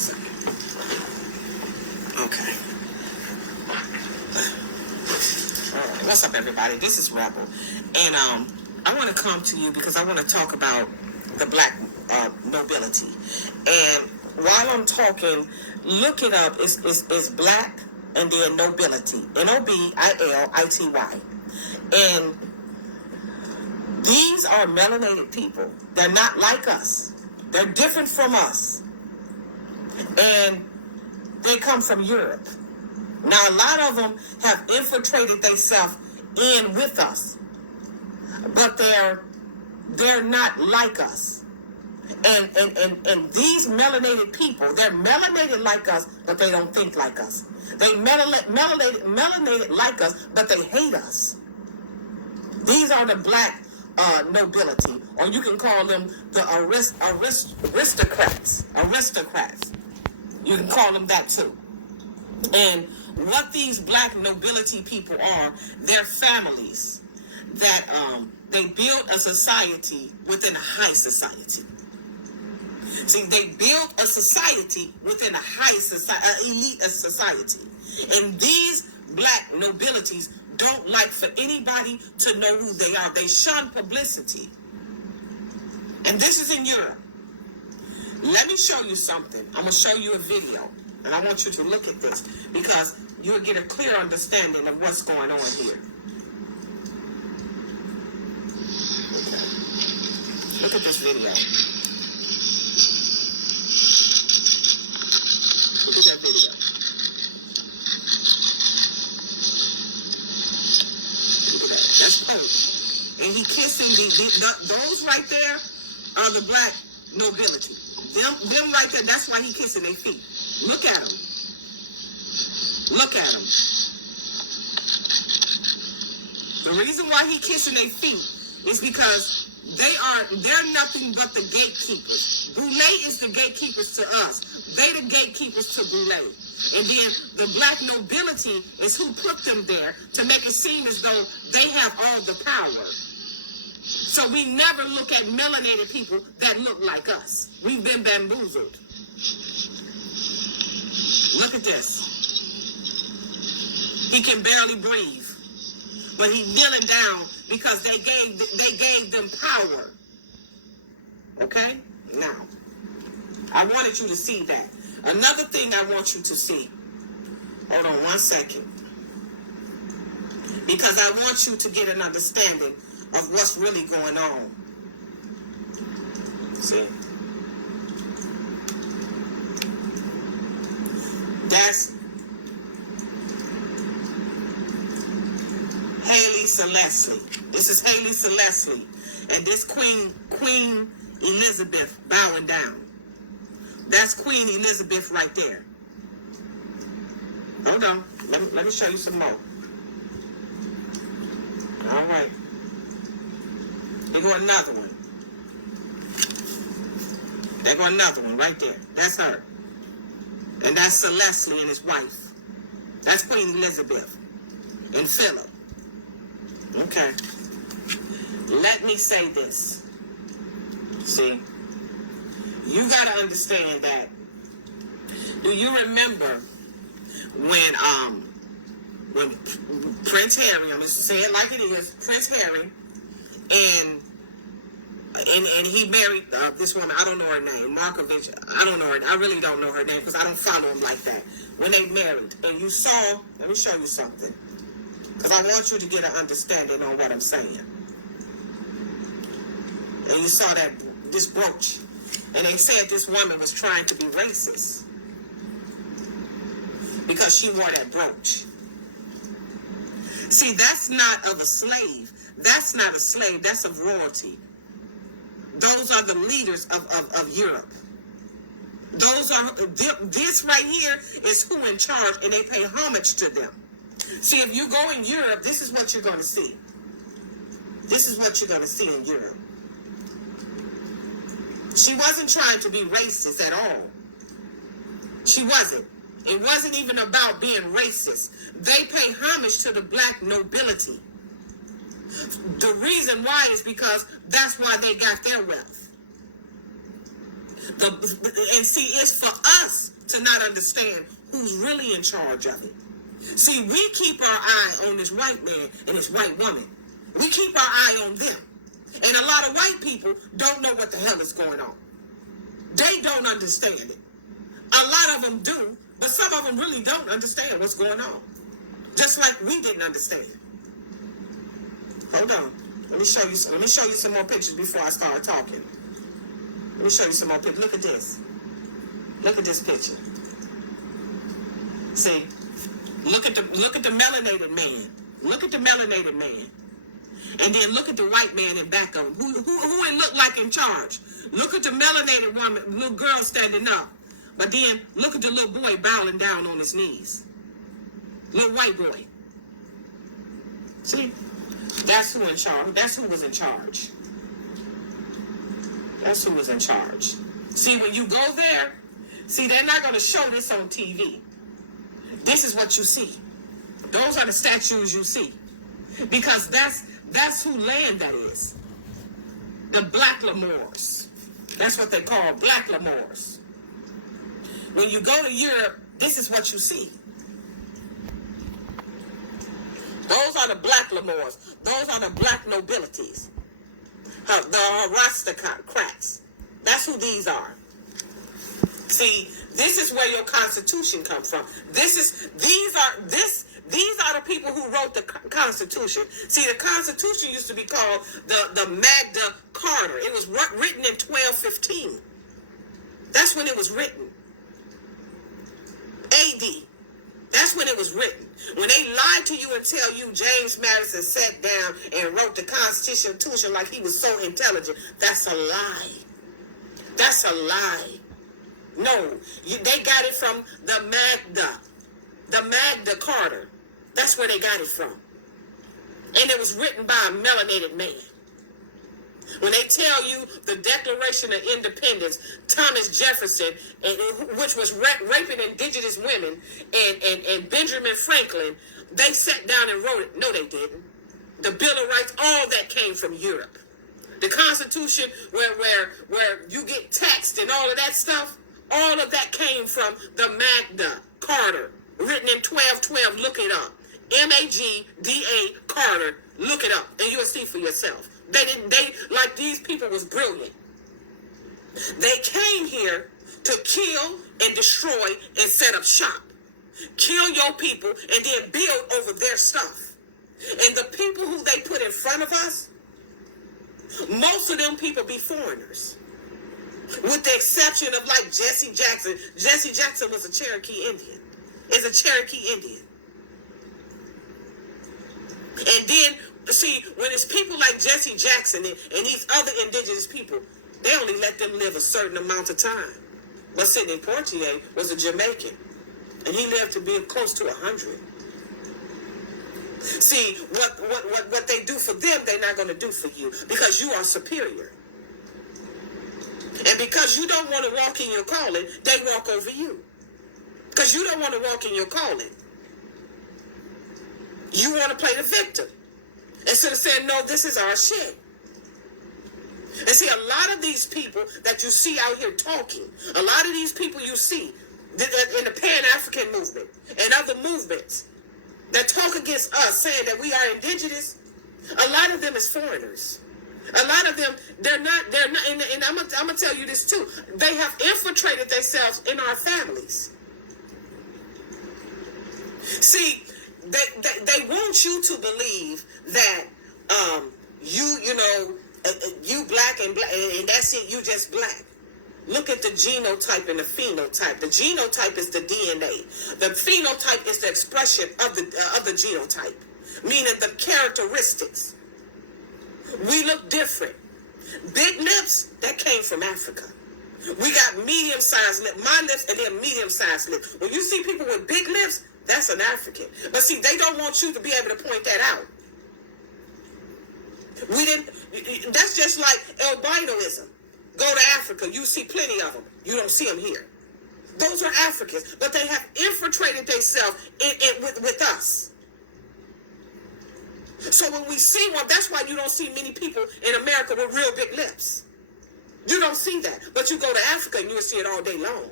second. Okay. What's up, everybody? This is Rebel, and I want to come to you because I want to talk about the Black Nobility. And while I'm talking, look it up. It's Black and then Nobility. Nobility. And these are melanated people. They're not like us. They're different from us. And they come from Europe. Now, a lot of them have infiltrated themselves in with us. But they're not like us. And these melanated people, they're melanated like us, but they don't think like us. They melanated like us, but they hate us. These are the Black nobility, or you can call them the aristocrats. You can call them that too. And what these Black nobility people are, they're families that they build a society within a high society. See, they build a society within a high society, elite society. And these Black nobilities don't like for anybody to know who they are. They shun publicity. And this is in Europe. Let me show you something. I'm going to show you a video. And I want you to look at this because you'll get a clear understanding of what's going on here. Okay. Look at this video. Look at that video. Look at that. That's Pope. And he kissing those right there are the Black nobility. Them right there, that's why he kissing their feet. Look at them. Look at them. The reason why he kissing their feet is because they're nothing but the gatekeepers. Boulay is the gatekeepers to us. They the gatekeepers to Boulay. And then the Black nobility is who put them there to make it seem as though they have all the power. So we never look at melanated people that look like us. We've been bamboozled. Look at this. He can barely breathe. But he's kneeling down because they gave them power. Okay? Now, I wanted you to see that. Another thing I want you to see. Hold on one second. Because I want you to get an understanding of what's really going on. See? That's Haile Selassie. This is Haile Selassie. And this Queen Elizabeth bowing down. That's Queen Elizabeth right there. Hold on. Let me show you some more. All right. There go another one. There go another one right there. That's her. And that's Selassie and his wife. That's Queen Elizabeth and Philip. Okay. Let me say this. See? You got to understand that. Do you remember when Prince Harry, I'm going to say it like it is, Prince Harry, and he married this woman, I don't know her name, Markovich, I don't know her, I really don't know her name because I don't follow him like that. When they married, and you saw, let me show you something, because I want you to get an understanding on what I'm saying. And you saw that, this brooch, and they said this woman was trying to be racist because she wore that brooch. See, that's not of a slave. That's not a slave. That's of royalty. Those are the leaders of Europe. Those are, this right here is who in charge, and they pay homage to them. See, if you go in Europe, this is what you're going to see. This is what you're going to see in Europe. She wasn't trying to be racist at all. She wasn't. It wasn't even about being racist. They pay homage to the Black nobility. The reason why is because that's why they got their wealth. And see, it's for us to not understand who's really in charge of it. See, we keep our eye on this white man and this white woman. We keep our eye on them. And a lot of white people don't know what the hell is going on. They don't understand it. A lot of them do, but some of them really don't understand what's going on. Just like we didn't understand. Hold on. Let me show you some more pictures before I start talking. Let me show you some more pictures. Look at this. Look at this picture. See? Look at the melanated man. Look at the melanated man. And then look at the white man in back of him. Who it look like in charge? Look at the melanated woman, little girl standing up. But then look at the little boy bowing down on his knees. Little white boy. See? That's who in charge. That's who was in charge. That's who was in charge. See, when you go there, see, they're not going to show this on TV. This is what you see. Those are the statues you see. Because that's who land that is. The Black Lemurs. That's what they call Black Lemurs. When you go to Europe, this is what you see. Those are the Black Lemurs. Those are the Black Nobilities. The aristocrats. That's who these are. See, this is where your Constitution comes from. These are the people who wrote the Constitution. See, the Constitution used to be called the Magna Carta. It was written in 1215. That's when it was written. A.D. That's when it was written. When they lied to you and tell you James Madison sat down and wrote the Constitution like he was so intelligent, that's a lie. That's a lie. No, they got it from the Magna Carta. That's where they got it from. And it was written by a melanated man. When they tell you the Declaration of Independence, Thomas Jefferson, which was raping indigenous women, and Benjamin Franklin, they sat down and wrote it. No, they didn't. The Bill of Rights, all that came from Europe. The Constitution, where you get taxed and all of that stuff, all of that came from the Magna Carta, written in 1212. Look it up. Magda Carter. Look it up, and you'll see for yourself. They like these people was brilliant. They came here to kill and destroy and set up shop. Kill your people and then build over their stuff. And the people who they put in front of us, most of them people be foreigners. With the exception of like Jesse Jackson. Jesse Jackson was a Cherokee Indian. Is a Cherokee Indian. And then, see, when it's people like Jesse Jackson and these other indigenous people, they only let them live a certain amount of time. But Sidney Poitier was a Jamaican, and he lived to be close to 100. See, what they do for them, they're not going to do for you, because you are superior. And because you don't want to walk in your calling, they walk over you. Because you don't want to walk in your calling. You want to play the victim. Instead of saying, no, this is our shit. And see, a lot of these people that you see out here talking, a lot of these people you see in the Pan-African movement and other movements that talk against us, saying that we are indigenous, a lot of them is foreigners. A lot of them, they're not, and I'm gonna tell you this too. They have infiltrated themselves in our families. See, they want you to believe that you black and that's it, you just black. Look at the genotype and the phenotype. The genotype is the DNA. The phenotype is the expression of the genotype, meaning the characteristics. We look different. Big lips, that came from Africa. We got medium-sized lips. My lips and then medium-sized lips. When you see people with big lips, that's an African. But see, they don't want you to be able to point that out. That's just like albinoism. Go to Africa, you see plenty of them. You don't see them here. Those are Africans, but they have infiltrated themselves with us. So when we see one, that's why you don't see many people in America with real big lips. You don't see that. But you go to Africa and you'll see it all day long.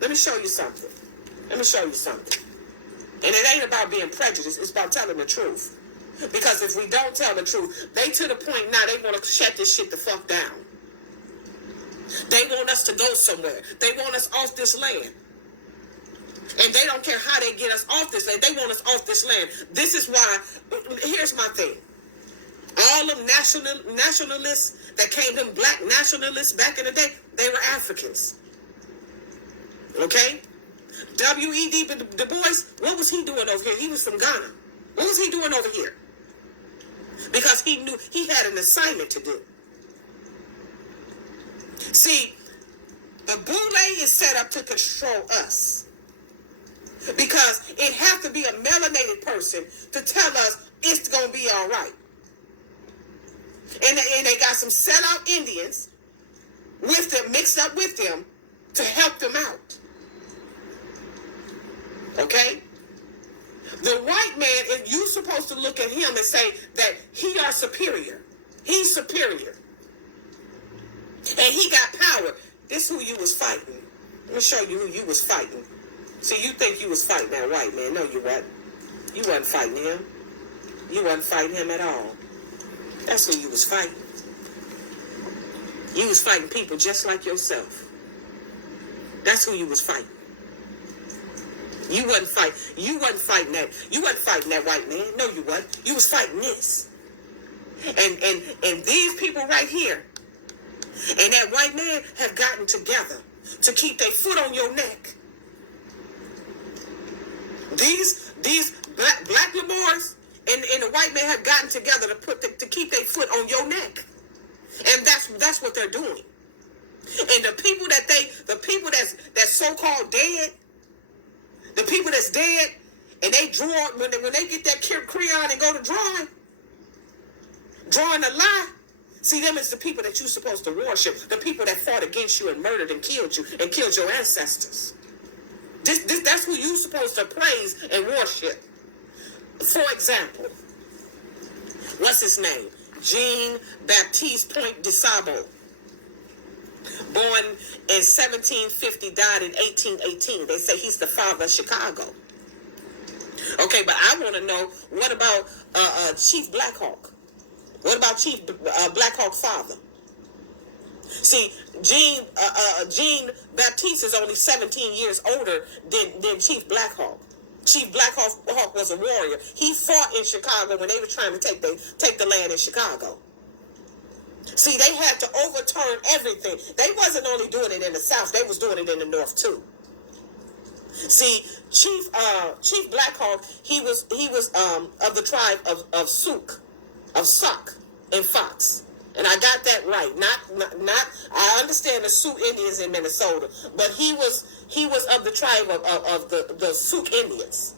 Let me show you something. Let me show you something. And it ain't about being prejudiced. It's about telling the truth. Because if we don't tell the truth, they to the point now they want to shut this shit the fuck down. They want us to go somewhere. They want us off this land. And they don't care how they get us off this land. They want us off this land. This is why, here's my thing. All them nationalists that came, them black nationalists back in the day, they were Africans. Okay? W.E.B. Du Bois, what was he doing over here? He was from Ghana. What was he doing over here? Because he knew he had an assignment to do. See, the boule is set up to control us. Because it has to be a melanated person to tell us it's going to be all right. And they got some sellout Indians with them, mixed up with them, to help them out. Okay? The white man, you're supposed to look at him and say that he are superior. He's superior. And he got power. This who you was fighting. Let me show you who you was fighting. See, you think you was fighting that white man. No, you wasn't. You wasn't fighting him. You wasn't fighting him at all. That's who you was fighting. You was fighting people just like yourself. That's who you was fighting. You wasn't fighting that. You wasn't fighting that white man. No, you wasn't. You was fighting this. And these people right here and that white man have gotten together to keep their foot on your neck. These black Lamars and the white man have gotten together to keep their foot on your neck. And that's what they're doing. And the people that's so-called dead, the people that's dead, and they draw, when they get that crayon and go to drawing a lie, see, them is the people that you're supposed to worship, the people that fought against you and murdered and killed you and killed your ancestors. That's who you're supposed to praise and worship. For example, what's his name? Jean-Baptiste Point de Sabo. Born in 1750, died in 1818. They say he's the father of Chicago. Okay, but I want to know, what about Chief Black Hawk? What about Chief Black Hawk's father? See, Jean-Baptiste is only 17 years older than Chief Black Hawk. Chief Black Hawk was a warrior. He fought in Chicago when they were trying to take the land in Chicago. See, they had to overturn everything. They wasn't only doing it in the South, they was doing it in the North too. See, Chief Black Hawk, he was of the tribe of Sauk and Fox. And I got that right. Not I understand the Sioux Indians in Minnesota, but he was of the tribe of the Sauk Indians.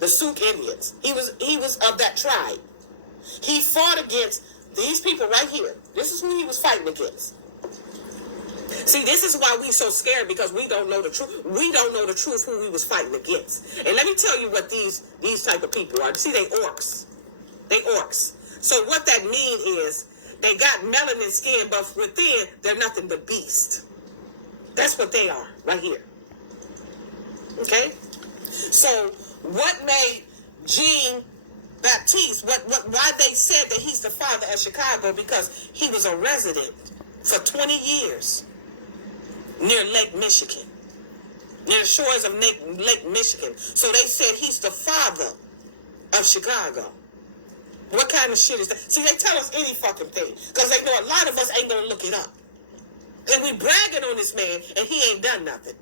The Sauk Indians. He was of that tribe. He fought against these people right here. This is who he was fighting against. See, this is why we so scared, because we don't know the truth. We don't know the truth who we was fighting against. And let me tell you what these type of people are. See, they orcs. They orcs. So what that mean is they got melanin skin, but within they're nothing but beast. That's what they are right here. Okay? So what made Jean-Baptiste, why they said that he's the father of Chicago? Because he was a resident for 20 years near Lake Michigan, near the shores of Lake Michigan. So they said he's the father of Chicago. What kind of shit is that? See, they tell us any fucking thing, because they know a lot of us ain't gonna look it up. And we bragging on this man, and he ain't done nothing.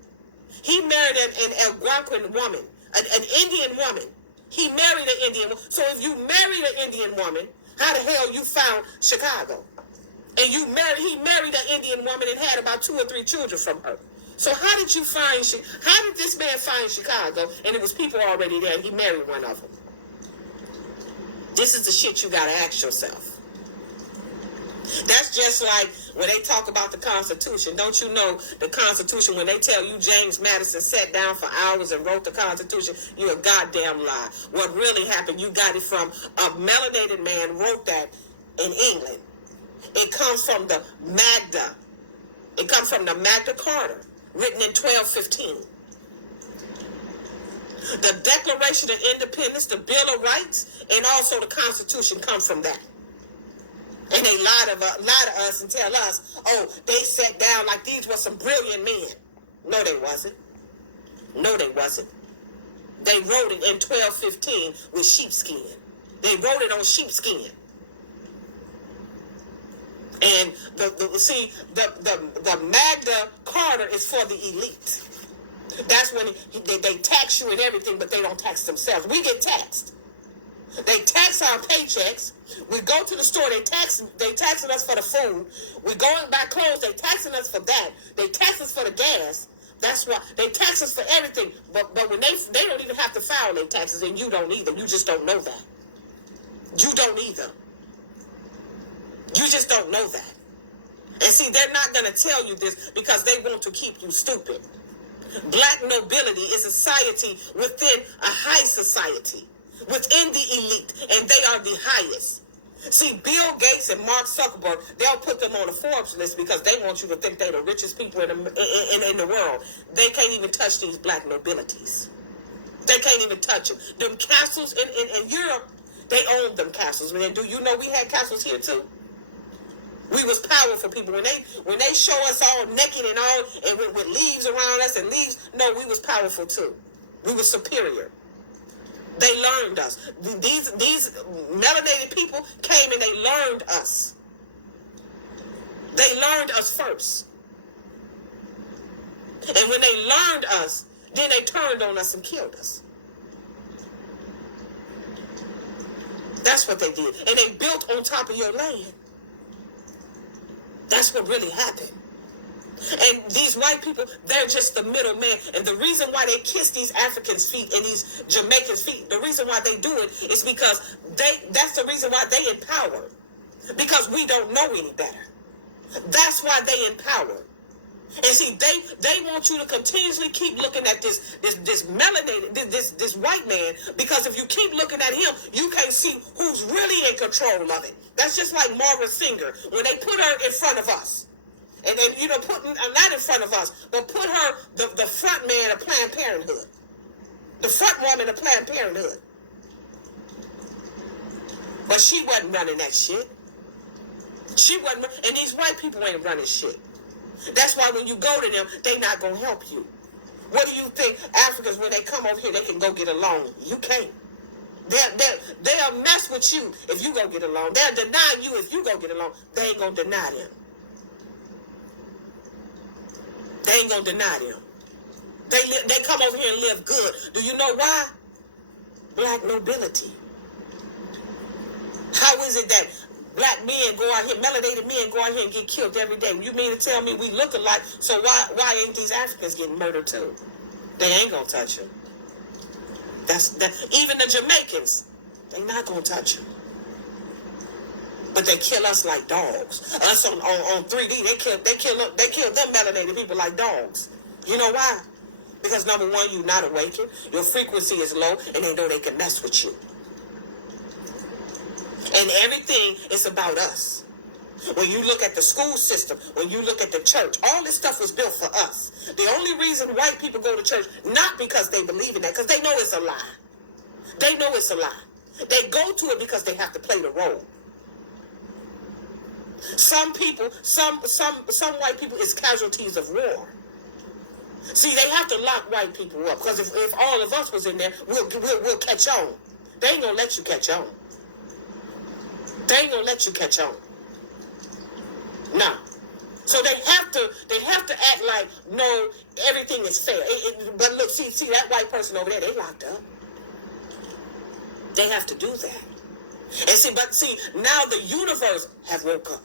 He married an Algonquin woman, an Indian woman. He married an Indian woman. So if you married an Indian woman, how the hell you found Chicago? And he married an Indian woman and had about 2 or 3 children from her. So how did this man find Chicago? And it was people already there, and he married one of them. This is the shit you gotta ask yourself. That's just like when they talk about the Constitution. Don't you know the Constitution, when they tell you James Madison sat down for hours and wrote the Constitution, you're a goddamn lie. What really happened, you got it from a melanated man wrote that in England. It comes from the Magna. It comes from the Magna Carta. written in 1215. The Declaration of Independence, the Bill of Rights, and also the Constitution come from that. And they lie to us and tell us, oh, they sat down like these were some brilliant men. No, they wasn't. No, they wasn't. They wrote it in 1215 with sheepskin. They wrote it on sheepskin. And the Magna Carta is for the elite. That's when they tax you and everything, but they don't tax themselves. We get taxed. They tax our paychecks. We go to the store, they taxing us for the food. We go and buy clothes, they taxing us for that. They tax us for the gas. That's why they tax us for everything. But when they don't even have to file their taxes, and you don't either. You just don't know that. You don't either. You just don't know that. And see, they're not going to tell you this because they want to keep you stupid. Black nobility is a society within a high society, within the elite, and they are the highest. See, Bill Gates and Mark Zuckerberg, they'll put them on the Forbes list because they want you to think they're the richest people in the world. They can't even touch these black nobilities. They can't even touch them. Them castles in Europe, they own them castles. Do you know we had castles here too? We was powerful people. When they show us all naked and all and with leaves around us and leaves, no, we was powerful too. We was superior. They learned us. These melanated people came and they learned us. They learned us first. And when they learned us, then they turned on us and killed us. That's what they did. And they built on top of your land. That's what really happened. And these white people, they're just the middleman. And the reason why they kiss these Africans' feet and these Jamaicans' feet, the reason why they do it is because that's the reason why they empower. Because we don't know any better. That's why they empower. And see, they want you to continuously keep looking at this melanated, this white man, because if you keep looking at him, you can't see who's really in control of it. That's just like Margaret Singer, when they put her in front of us. And then, not in front of us, but put her, the front man of Planned Parenthood. The front woman of Planned Parenthood. But she wasn't running that shit. She wasn't, and these white people ain't running shit. That's why when you go to them, they not going to help you. What do you think Africans, when they come over here, they can go get along? You can't. They'll mess with you if you go get along. They'll deny you if you go get along. They ain't going to deny them. They ain't going to deny them. They come over here and live good. Do you know why? Black nobility. How is it that black men go out here, melanated men go out here and get killed every day? You mean to tell me we look alike, so why ain't these Africans getting murdered too? They ain't gonna touch them. Even the Jamaicans, they not gonna touch them. But they kill us like dogs. Us on 3D, they kill them melanated people like dogs. You know why? Because number one, you're not awakened, your frequency is low, and they know they can mess with you. And everything is about us. When you look at the school system, when you look at the church, all this stuff was built for us. The only reason white people go to church, not because they believe in that, because they know it's a lie. They know it's a lie. They go to it because they have to play the role. Some people, some white people is casualties of war. See, they have to lock white people up, because if all of us was in there, we'll catch on. They ain't gonna let you catch on. They ain't gonna let you catch on. No. So they have to act like, no, everything is fair. But look, see that white person over there, they locked up. They have to do that. And see, now the universe have woke up.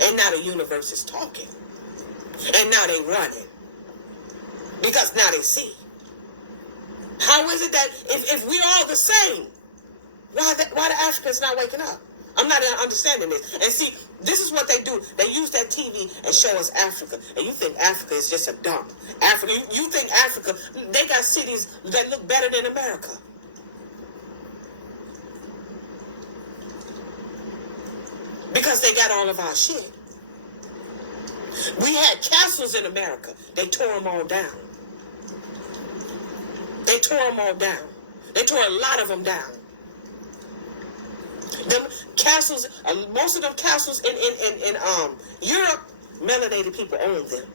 And now the universe is talking. And now they running. Because now they see. How is it that if we're all the same, why the Africans not waking up? I'm not understanding this. And see, this is what they do. They use that TV and show us Africa. And you think Africa is just a dump. Africa, you think Africa, they got cities that look better than America. Because they got all of our shit. We had castles in America. They tore them all down. They tore them all down. They tore a lot of them down. Them castles, most of them castles in Europe, melanated people own them.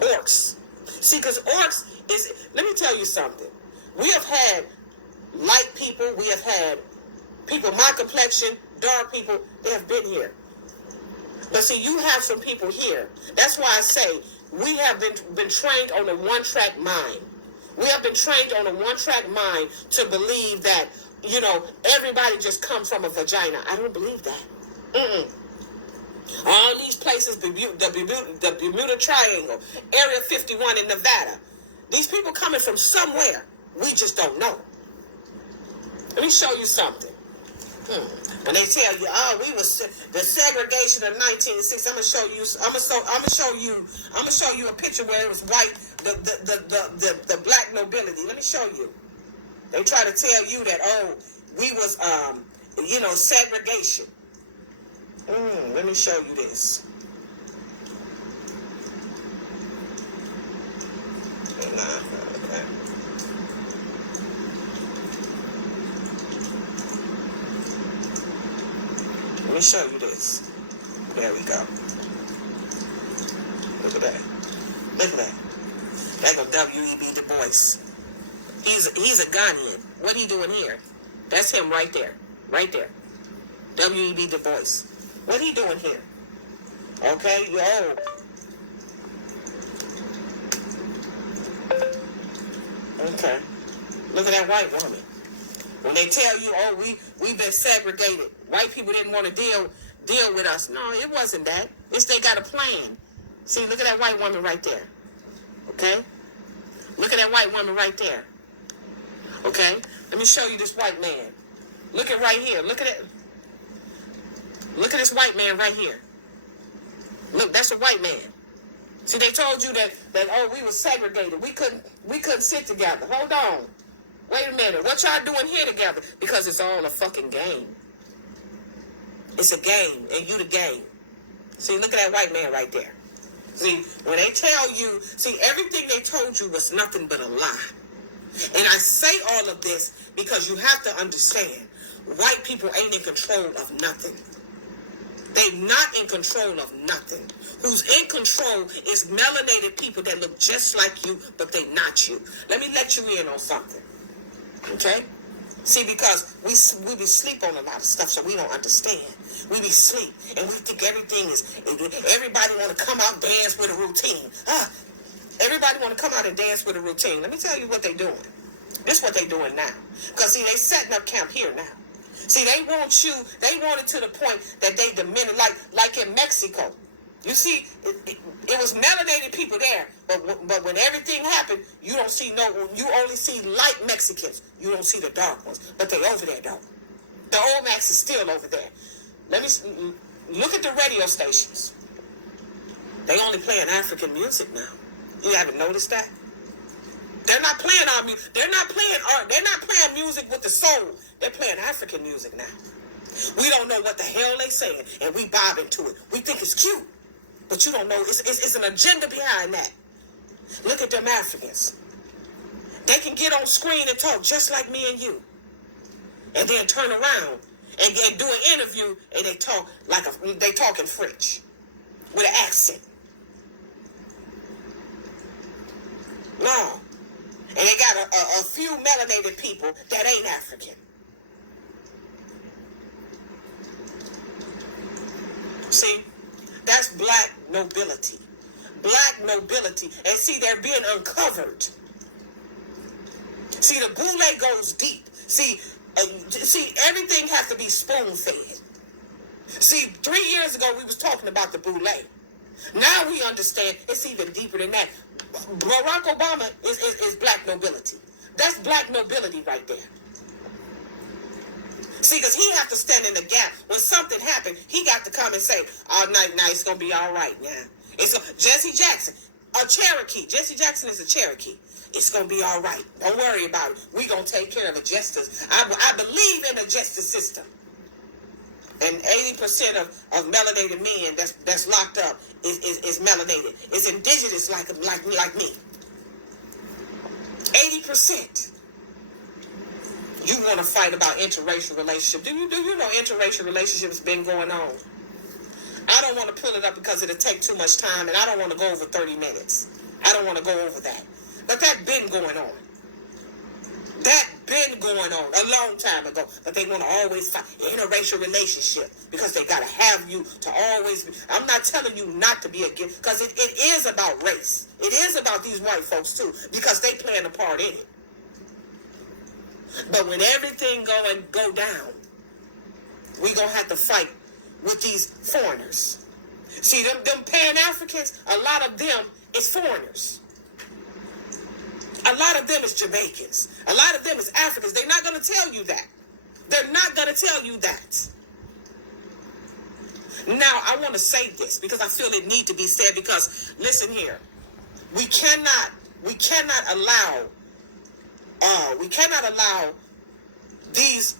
Orcs. See, because orcs is, let me tell you something. We have had light people, we have had people my complexion, dark people, they have been here. But see, you have some people here. That's why I say we have been trained on a one-track mind. We have been trained on a one-track mind to believe that, you know, everybody just comes from a vagina. I don't believe that. All these places, the Bermuda Triangle, Area 51 in Nevada, these people coming from somewhere. We just don't know. Let me show you something. When they tell you, oh, we was the segregation of 1960, I'm gonna show you a picture where it was white, the black nobility. Let me show you. They try to tell you that, oh, we was segregation. Let me show you this. Okay. Let me show you this. There we go. Look at that. Look at that. That go W.E.B. Du Bois. He's a Ghanaian. What he doing here? That's him right there. Right there. W.E.B. Du Bois. What he doing here? Okay, yo. Okay. Look at that white woman. When they tell you, oh, we've been segregated. White people didn't want to deal with us. No, it wasn't that. It's they got a plan. See, look at that white woman right there. Okay? Look at that white woman right there. Okay? Let me show you this white man. Look at right here. Look at it. Look at this white man right here. Look, that's a white man. See, they told you that oh, we were segregated. We couldn't sit together. Hold on. Wait a minute. What y'all doing here together? Because it's all a fucking game. It's a game, and you the game. See, look at that white man right there. See, when they tell you, see, everything they told you was nothing but a lie. And I say all of this because you have to understand, white people ain't in control of nothing. They're not in control of nothing. Who's in control is melanated people that look just like you, but they not you. Let me let you in on something. Okay? See, because we be sleep on a lot of stuff, so we don't understand. We be sleep, and we think everything is, everybody want to come out and dance with a routine. Everybody want to come out and dance with a routine. Let me tell you what they doing. This is what they doing now. Because, see, they setting up camp here now. See, they want it to the point that they diminish, like in Mexico. You see, it was melanated people there, but when everything happened, you only see light Mexicans. You don't see the dark ones, but they over there though. The old Max is still over there. Let me look at the radio stations. They only playing African music now. You haven't noticed that? They're not playing our music. They're not playing art. They're not playing music with the soul. They're playing African music now. We don't know what the hell they saying, and we bob into it. We think it's cute. But you don't know, it's an agenda behind that. Look at them Africans. They can get on screen and talk just like me and you. And then turn around and do an interview and they talk they talk in French with an accent. No. And they got a few melanated people that ain't African. See? That's black nobility. Black nobility. And see, they're being uncovered. See, the boule goes deep. See, everything has to be spoon-fed. See, 3 years ago, we was talking about the boule. Now we understand it's even deeper than that. Barack Obama is black nobility. That's black nobility right there. See, because he have to stand in the gap. When something happened, he got to come and say, "Oh, no, it's going to be all right now." Jesse Jackson, a Cherokee. Jesse Jackson is a Cherokee. It's going to be all right. Don't worry about it. We're going to take care of the justice. I believe in the justice system. And 80% of melanated men that's locked up is melanated. Is indigenous like me. 80%. You want to fight about interracial relationship. Do you know interracial relationships been going on? I don't want to pull it up because it'll take too much time, and I don't want to go over 30 minutes. I don't want to go over that. But that been going on. That been going on a long time ago. But they want to always fight interracial relationship because they got to have you to always be. I'm not telling you not to be against, because it is about race. It is about these white folks too, because they playing a part in it. But when everything go down, we gonna have to fight with these foreigners. See, them Pan-Africans, a lot of them is foreigners. A lot of them is Jamaicans. A lot of them is Africans. They're not going to tell you that. They're not going to tell you that. Now, I want to say this because I feel it need to be said, because, listen here, we cannot allow these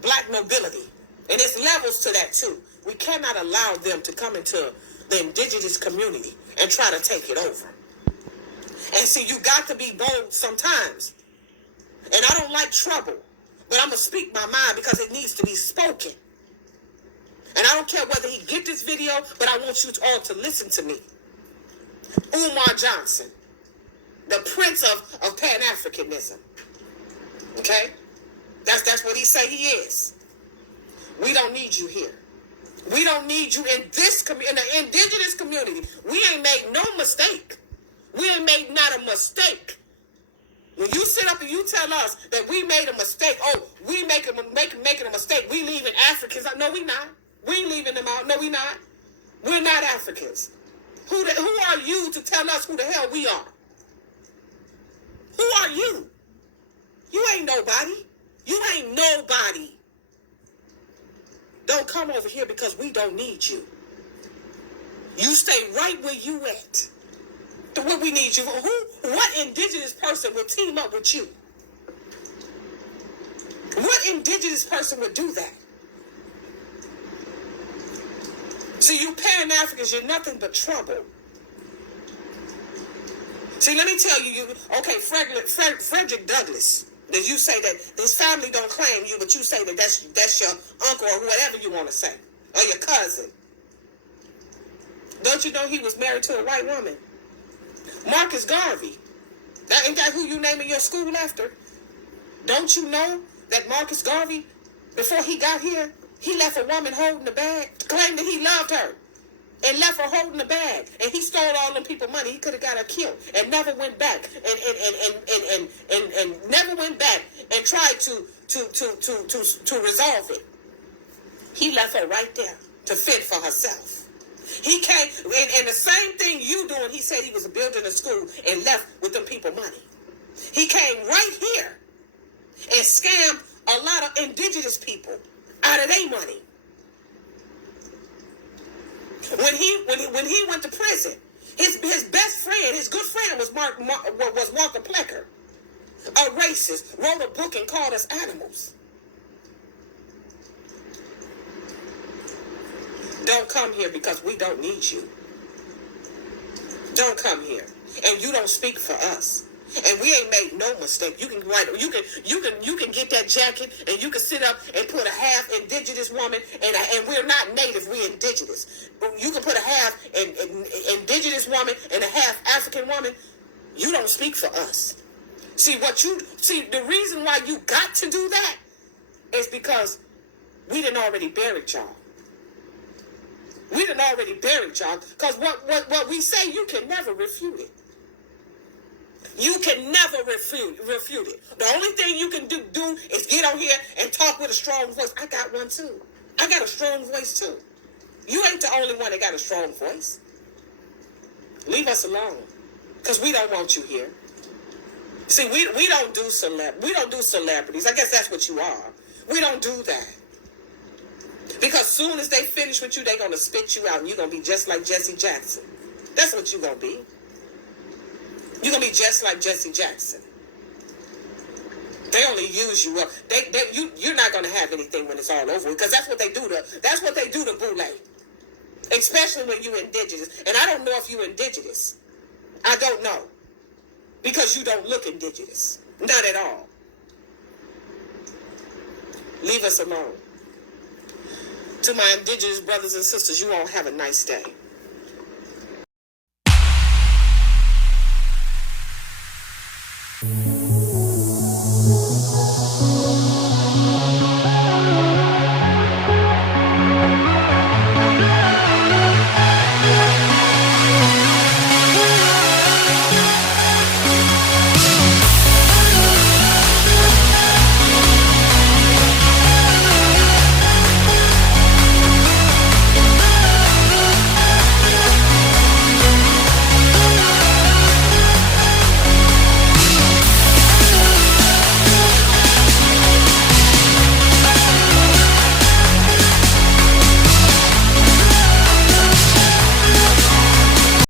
black nobility, and it's levels to that too. We cannot allow them to come into the indigenous community and try to take it over. And see, you got to be bold sometimes. And I don't like trouble, but I'm going to speak my mind because it needs to be spoken. And I don't care whether he get this video, but I want you all to listen to me. Umar Johnson, the prince of Pan-Africanism. Okay? That's what he say he is. We don't need you here. We don't need you in this in the indigenous community. We ain't made no mistake. We ain't made not a mistake. When you sit up and you tell us that we made a mistake, we making a mistake, we leaving Africans out. No, we not. We ain't leaving them out. No, we not. We're not Africans. Who are you to tell us who the hell we are? Who are you? You ain't nobody. You ain't nobody. Don't come over here because we don't need you. You stay right where you at. What we need you for? What indigenous person would team up with you? What indigenous person would do that? See, you Pan-Africans, you're nothing but trouble. See, let me tell you, okay, Frederick Douglass, that you say that this family don't claim you, but you say that that's your uncle or whatever you want to say, or your cousin. Don't you know he was married to a white woman? Marcus Garvey. Ain't that who you naming your school after? Don't you know that Marcus Garvey, before he got here, he left a woman holding the bag, claimed that he loved her, and left her holding the bag, and he stole all them people money. He could have got her killed, and never went back, and never went back and tried to resolve it. He left her right there to fend for herself. He came, and the same thing you doing, he said he was building a school and left with them people money. He came right here and scammed a lot of indigenous people out of their money. When he went to prison, his best friend, his good friend was Walter Plecker, a racist, wrote a book and called us animals. Don't come here because we don't need you. Don't come here, and you don't speak for us. And we ain't made no mistake. You can write. You can get that jacket, and you can sit up and put a half indigenous woman, and we're not native. We're indigenous. You can put a half indigenous woman and a half African woman. You don't speak for us. See the reason why you got to do that is because we done already buried y'all. We done already buried y'all. Because what we say, you can never refute it. You can never refute it. The only thing you can do is get on here and talk with a strong voice. I got one too. I got a strong voice too. You ain't the only one that got a strong voice. Leave us alone. Because we don't want you here. See, we don't do celebrities. I guess that's what you are. We don't do that. Because soon as they finish with you, they're going to spit you out, and you're going to be just like Jesse Jackson. That's what you're going to be. You're going to be just like Jesse Jackson. They only use you up. You're not going to have anything when it's all over, because that's what they do to Boule. Especially when you're indigenous. And I don't know if you're indigenous. I don't know. Because you don't look indigenous. Not at all. Leave us alone. To my indigenous brothers and sisters, you all have a nice day.